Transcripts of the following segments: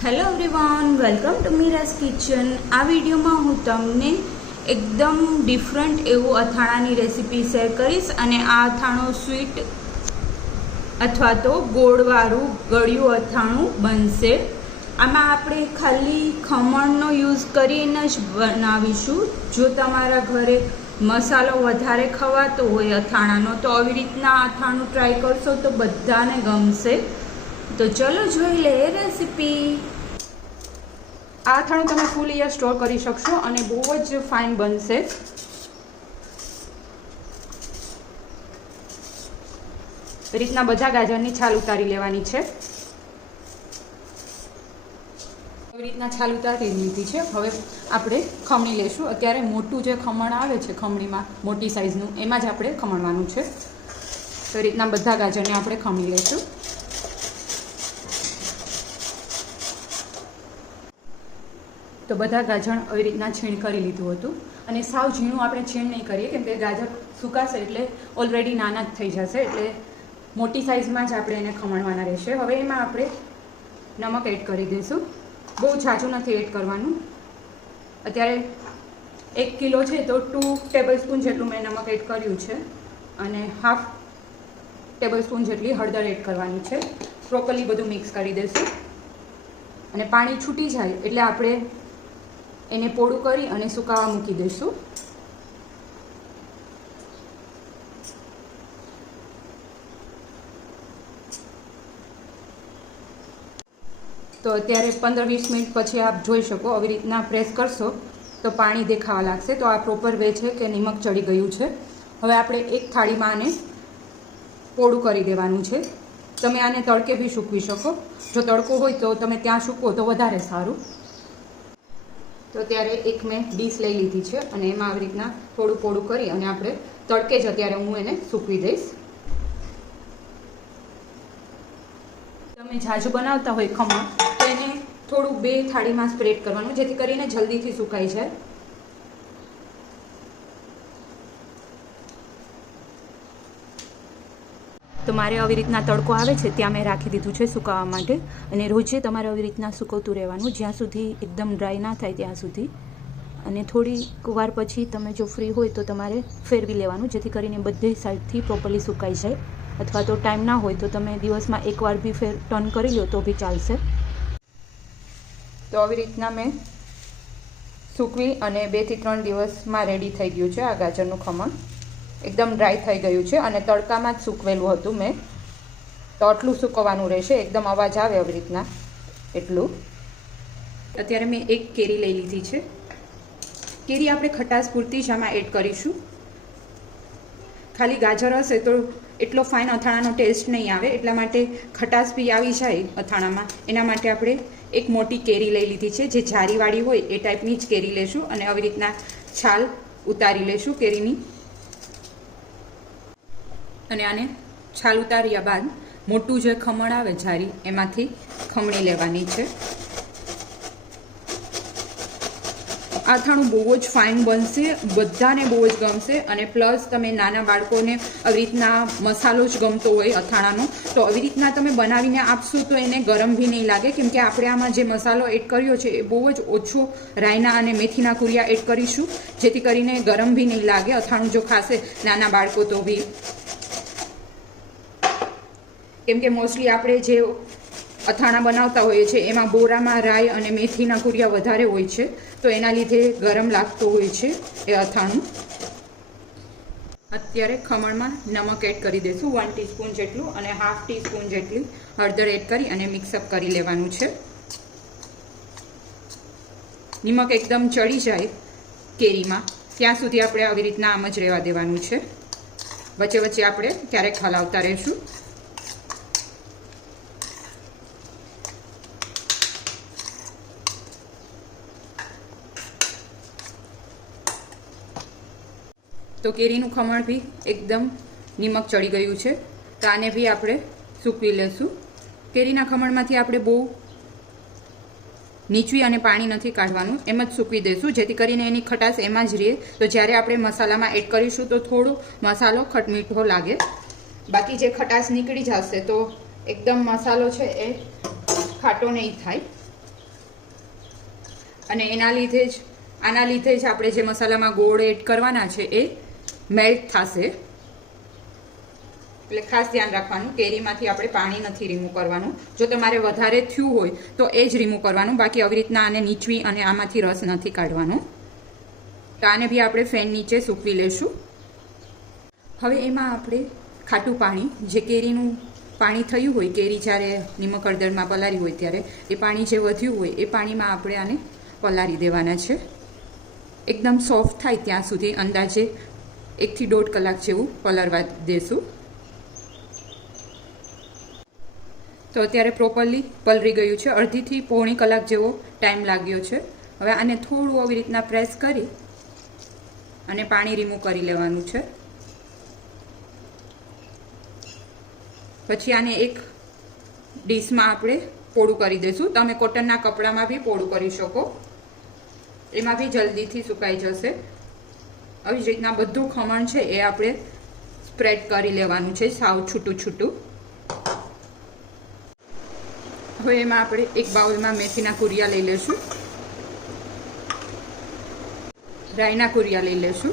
Hello everyone, welcome to Meera's kitchen. આ વિડીયોમાં હું તમને એકદમ ડિફરન્ટ એવું અથાણાની રેસીપી શેર કરીશ અને આ અથાણું સ્વીટ અથવા તો ગોળવાળું ગળ્યું અથાણું બનશે। આમાં આપણે ખાલી ખમણનો યુઝ કરીને જ બનાવીશું। જો તમારા ઘરે મસાલો વધારે ખવાતો હોય અથાણાનો તો આવી રીતના અથાણું ટ્રાય કરશો તો બધાને ગમશે। તો ચલો જોઈ લે રેસીપી। આ અથાણું તમે ફૂલ યર સ્ટોર કરી શકશો અને બહુ જ ફાઇન બનશે। એ રીતના બધા ગાજરની છાલ ઉતારી લેવાની છે। આવી રીતના છાલ ઉતારી લીધી છે। હવે આપણે ખમણી લેશું। અત્યારે મોટું જે ખમણ આવે છે ખમણીમાં મોટી સાઇઝનું એમાં જ આપણે ખમણવાનું છે। તો એ રીતના બધા ગાજરને આપણે ખમણી લઈશું। તો બધા ગાજર આવી રીતના છીણ કરી લીધું હતું અને સાવ ઝીણું આપણે છીણ નહીં કરીએ કેમ કે ગાજર સુકાશે એટલે ઓલરેડી નાના જ થઈ જશે, એટલે મોટી સાઇઝમાં જ આપણે એને ખમણવાના રહેશે। હવે એમાં આપણે નમક એડ કરી દઈશું। બહુ ઝાઝું નથી એડ કરવાનું। અત્યારે 1 કિલો છે તો 2 ટેબલસ્પૂન જેટલું મેં નમક એડ કર્યું છે અને હાફ ટેબલસ્પૂન જેટલી હળદર એડ કરવાની છે। પ્રોપરલી બધું મિક્સ કરી દઈશું અને પાણી છૂટી જાય એટલે આપણે એને પોળું કરી અને સુકાવા મૂકી દઈશું। તો અત્યારે 15-20 મિનિટ પછી આપ જોઈ શકો આવી રીતના પ્રેસ કરશો તો પાણી દેખાવા લાગશે। તો આ પ્રોપર વે છે કે નિમક ચડી ગયું છે। હવે આપણે એક થાળીમાં આને પોળું કરી દેવાનું છે। તમે આને તડકે બી સૂકવી શકો। જો તડકો હોય તો તમે ત્યાં સૂકવો તો વધારે સારું। તો ત્યારે એક મેં ડીશ લઈ લીધી છે અને એમાં આવી રીતના થોડું પોળું કરી અને આપણે તડકે જ અત્યારે હું એને સૂકવી દઈશ। તમે ઝાઝું બનાવતા હોય ખમણ તો એને થોડું 2 થાળીમાં સ્પ્રેડ કરવાનું જેથી કરીને જલ્દીથી સુકાઈ જાય। તો મારે આવી રીતના તડકો આવે છે ત્યાં મેં રાખી દીધું છે સુકાવા માટે અને રોજે તમારે આવી રીતના સૂકવતું રહેવાનું જ્યાં સુધી એકદમ ડ્રાય ના થાય ત્યાં સુધી। અને થોડીક વાર પછી તમે જો ફ્રી હોય તો તમારે ફેરવી લેવાનું જેથી કરીને બધી સાઈડથી પ્રોપરલી સુકાઈ જાય, અથવા તો ટાઈમ ના હોય તો તમે દિવસમાં એકવાર બી ટર્ન કરી લો તો બી ચાલશે। તો આવી રીતના મેં સૂકવી અને 2 થી 3 દિવસમાં રેડી થઈ ગયું છે આ ગાજરનું ખમણ। એકદમ ડ્રાય થઈ ગયું છે અને તડકામાં જ સૂકવેલું હતું મેં, તો આટલું સૂકવવાનું રહેશે। એકદમ અવાજ આવે આવી રીતના એટલું। અત્યારે મેં એક કેરી લઈ લીધી છે। કેરી આપણે ખટાશ પૂરતી જ આમાં એડ કરીશું। ખાલી ગાજર હશે તો એટલો ફાઇન અથાણાનો ટેસ્ટ નહીં આવે, એટલા માટે ખટાશ બી આવી જાય અથાણામાં એના માટે આપણે એક મોટી કેરી લઈ લીધી છે। જે જારીવાળી હોય એ ટાઈપની જ કેરી લેશું અને આવી રીતના છાલ ઉતારી લેશું કેરીની અને આને છાલ ઉતાર્યા બાદ મોટું જે ખમણ આવે જારી એમાંથી ખમણી લેવાની છે। અથાણું બહુ જ ફાઇન બનશે, બધાને બહુ જ ગમશે અને પ્લસ તમે નાના બાળકોને આવી રીતના મસાલો જ ગમતો હોય અથાણાનો તો આવી રીતના તમે બનાવીને આપશો તો એને ગરમ બી નહીં લાગે કેમ કે આપણે આમાં જે મસાલો એડ કર્યો છે એ બહુ જ ઓછો રાયના અને મેથીના કુરિયા એડ કરીશું જેથી કરીને ગરમ બી નહીં લાગે અથાણું જો ખાશે નાના બાળકો તો બી। કેમ કે મોસ્ટલી આપણે જે અથાણા બનાવતા હોઈએ છીએ એમાં બોરામાં રાઈ અને મેથીના કુરિયા વધારે હોય છે તો એના લીધે ગરમ લાગતું હોય છે એ અથાણું। અત્યારે ખમણમાં નમક એડ કરી દઈશું 1 ટીસ્પૂન જેટલું અને હાફ ટીસ્પૂન જેટલી હળદર એડ કરી અને મિક્સઅપ કરી લેવાનું છે। નિમક એકદમ ચડી જાય કેરીમાં ત્યાં સુધી આપણે આવી રીતના આમ જ રહેવા દેવાનું છે। વચ્ચે વચ્ચે આપણે ક્યારેક હલાવતા રહીશું। તો કેરીનું ખમણ બી એકદમ નિમક ચડી ગયું છે તો આને બી આપણે સૂકવી લેશું। કેરીના ખમણમાંથી આપણે બહુ નીચવી અને પાણી નથી કાઢવાનું, એમ જ સૂકવી દઈશું જેથી કરીને એની ખટાશ એમાં જ રહે। તો જ્યારે આપણે મસાલામાં એડ કરીશું તો થોડો મસાલો ખટમીઠો લાગે, બાકી જે ખટાશ નીકળી જશે તો એકદમ મસાલો છે એ ખાટો નહીં થાય। અને આના લીધે જ આપણે જે મસાલામાં ગોળ એડ કરવાના છે એ મેલ્ટ થશે. એટલે ખાસ ધ્યાન રાખવાનું, કેરીમાંથી આપણે પાણી નથી રિમૂવ કરવાનું. જો તમારે વધારે થયું હોય તો એ જ રિમૂવ કરવાનું, બાકી આવી રીતના આને નીચવી અને આમાંથી રસ નથી કાઢવાનો. તો આને બી આપણે ફેન નીચે સૂકવી લેશું. હવે એમાં આપણે ખાટું પાણી, જે કેરીનું પાણી થયું હોય, કેરી જ્યારે નિમક હળદરમાં પલાળી હોય ત્યારે એ પાણી જે વધ્યું હોય એ પાણીમાં આપણે આને પલાળી દેવાના છે. એકદમ સોફ્ટ થાય ત્યાં સુધી અંદાજે 1 થી 1.5 કલાક જેવું પલાળવા દેશું. તો અત્યારે પ્રોપરલી પલળી ગયું છે. અડધીથી પોણી કલાક જેવો ટાઈમ લાગ્યો છે. હવે આને થોડું આવી રીતના પ્રેસ કરી અને પાણી રિમૂવ કરી લેવાનું છે. પછી આને એક ડીશમાં આપણે પોળું કરી દઈશું. તમે કોટનના કપડામાં બી પોળું કરી શકો, એમાં બી જલ્દીથી સુકાઈ જશે. આવી જ રીતના બધું ખમણ છે એ આપણે સ્પ્રેડ કરી લેવાનું છે, સાવ છૂટું છૂટું. હવે એમાં આપણે એક બાઉલમાં મેથીના કુરિયા લઈ લેશું, રાઈના કુરિયા લઈ લેશું.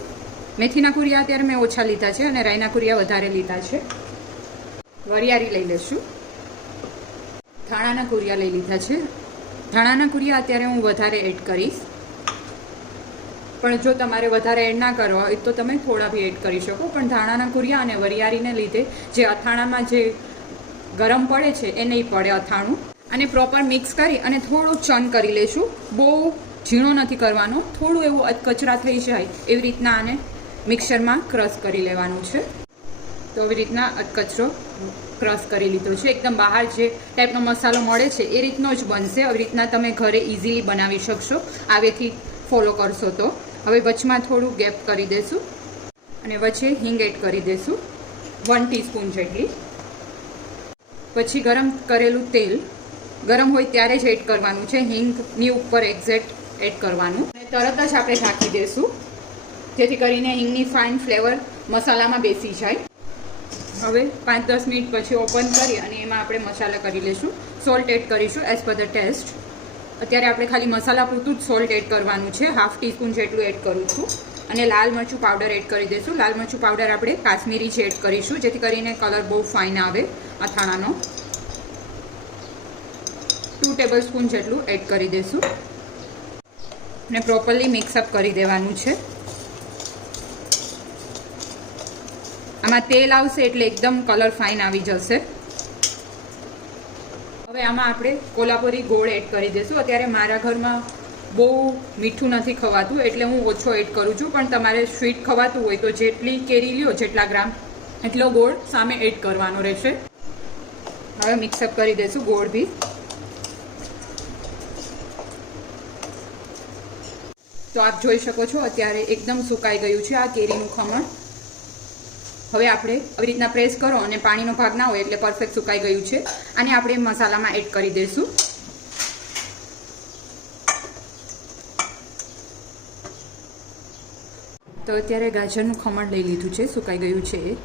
મેથીના કુરિયા અત્યારે મેં ઓછા લીધા છે અને રાઈના કુરિયા વધારે લીધા છે. વરિયાળી લઈ લેશું. ધાણાના કુરિયા લઈ લીધા છે. ધાણાના કુરિયા અત્યારે હું વધારે એડ કરીશ, પણ જો તમારે વધારે એડ ના કરવા હોય તો તમે થોડા બી એડ કરી શકો. પણ ધાણાના કુરિયા અને વરિયાળીને લીધે જે અથાણામાં જે ગરમ પડે છે એ નહીં પડે અથાણું. અને પ્રોપર મિક્સ કરી અને થોડું ચર્ન કરી લેશું. બહુ ઝીણો નથી કરવાનો, થોડું એવું કચરા થઈ જાય એવી રીતના આને મિક્સરમાં ક્રશ કરી લેવાનું છે. તો આવી રીતના કચરો ક્રશ કરી લીધો છે. એકદમ બહાર જે ટાઈપનો મસાલો મળે છે એ રીતનો જ બનશે. આવી રીતના તમે ઘરે ઇઝીલી બનાવી શકશો આવેથી ફોલો કરશો તો. હવે વચમાં થોડું ગેપ કરી દેશું અને વચ્ચે હિંગ એડ કરી દેશું 1 ટીસ્પૂન જેટલી. પછી ગરમ કરેલું તેલ ગરમ હોય ત્યારે જ એડ કરવાનું છે. હિંગની ઉપર એક્ઝેક્ટ એડ કરવાનું અને તરત જ આપણે ઢાંકી દઈશું, જેથી કરીને હિંગની ફાઇન ફ્લેવર મસાલામાં બેસી જાય. હવે 5-10 મિનિટ પછી ઓપન કરી અને એમાં આપણે મસાલા કરી લઈશું. સોલ્ટ એડ કરીશું એઝ પર ધ ટેસ્ટ. અત્યારે આપણે ખાલી મસાલા પૂરતું જ સોલ્ટ એડ કરવાનું છે. 1/2 ટીસ્પૂન જેટલું એડ કરું છું. અને લાલ મરચું પાવડર એડ કરી દઈશું. લાલ મરચું પાવડર આપણે કાશ્મીરી જ એડ કરીશું, જેથી કરીને કલર બહુ ફાઇન આવે અથાણાનો. 2 ટેબલસ્પૂન જેટલું એડ કરી દઈશું અને પ્રોપરલી મિક્સઅપ કરી દેવાનું છે. આમાં તેલ આવશે એટલે એકદમ કલર ફાઇન આવી જશે. હવે આમાં આપણે કોલ્હાપુરી ગોળ એડ કરી દઈશું. અત્યારે મારા ઘરમાં બહુ મીઠું નથી ખવાતું એટલે હું ઓછો એડ કરું છું, પણ તમારે સ્વીટ ખવાતું હોય તો જેટલી કેરી લ્યો, જેટલા ગ્રામ એટલો ગોળ સામે એડ કરવાનો રહેશે. હવે મિક્સઅપ કરી દઈશું ગોળ બી. તો આપ જોઈ શકો છો અત્યારે એકદમ સુકાઈ ગયું છે આ કેરીનું ખમણ. હવે આપણે આવી રીતના પ્રેસ કરો અને પાણીનો ભાગ ના હોય એટલે પરફેક્ટ સુકાઈ ગયું છે. આને આપણે મસાલામાં એડ કરી દઈશું. તો અત્યારે ગાજરનું ખમણ લઈ લીધું છે, સુકાઈ ગયું છે એ.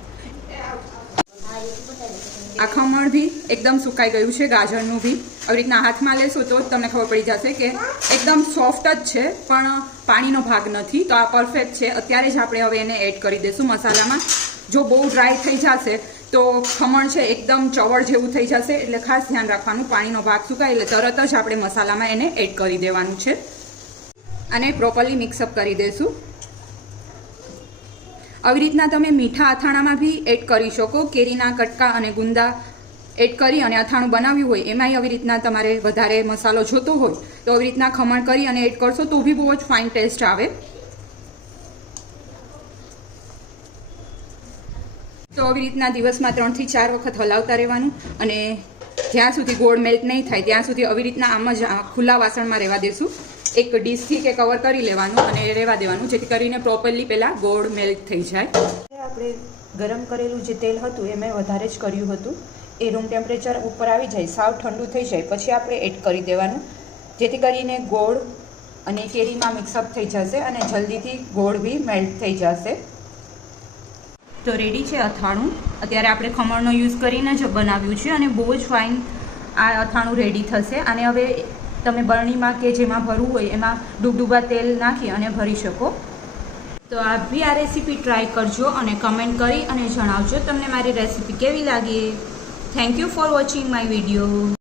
આ ખમણ બી એકદમ સુકાઈ ગયું છે, ગાજરનું બી. આવી રીતના હાથમાં લેશો તો જ તમને ખબર પડી જશે કે એકદમ સોફ્ટ જ છે, પણ પાણીનો ભાગ નથી. તો આ પરફેક્ટ છે. અત્યારે જ આપણે હવે એને એડ કરી દઈશું મસાલામાં. જો બહુ ડ્રાય થઈ જશે તો ખમણ છે એકદમ ચવળ જેવું થઈ જશે, એટલે ખાસ ધ્યાન રાખવાનું. પાણીનો ભાગ સુકાય એટલે તરત જ આપણે મસાલામાં એને એડ કરી દેવાનું છે. અને પ્રોપરલી મિક્સઅપ કરી દઈશું. આવી રીતના તમે મીઠા અથાણામાં બી એડ કરી શકો. કેરીના કટકા અને ગુંદા એડ કરી અને અથાણું બનાવ્યું હોય એમાંય આવી રીતના તમારે વધારે મસાલો જોતો હોય તો આવી રીતના ખમણ કરી અને એડ કરશો તો બી બહુ જ ફાઇન ટેસ્ટ આવે. તો આવી રીતના દિવસમાં 3 થી 4 વખત હલાવતા રહેવાનું અને જ્યાં સુધી ગોળ મેલ્ટ નહીં થાય ત્યાં સુધી આવી રીતના આમ જ ખુલ્લા વાસણમાં રહેવા દેશું. એક ડીશથી કે કવર કરી લેવાનું અને રહેવા દેવાનું, જેથી કરીને પ્રોપરલી પહેલાં ગોળ મેલ્ટ થઈ જાય. આપણે ગરમ કરેલું જે તેલ હતું એ મેં વધારે જ કર્યું હતું. એ રૂમ ટેમ્પરેચર ઉપર આવી જાય, સાવ ઠંડુ થઈ જાય પછી આપણે એડ કરી દેવાનું, જેથી કરીને ગોળ અને કેરીમાં મિક્સઅપ થઈ જશે અને જલ્દીથી ગોળ બી મેલ્ટ થઈ જશે. તો રેડી છે અથાણું. અત્યારે આપણે ખમણનો યુઝ કરીને જ બનાવ્યું છે અને બહુ જ ફાઇન આ અથાણું રેડી થશે. અને હવે તમે બરણીમાં કે જેમાં ભરવું હોય એમાં ડૂબડૂબા તેલ નાખી અને ભરી શકો. તો આપ બી આ રેસીપી ટ્રાય કરજો અને કમેન્ટ કરી અને જણાવજો તમને મારી રેસીપી કેવી લાગી. Thank you for watching my video.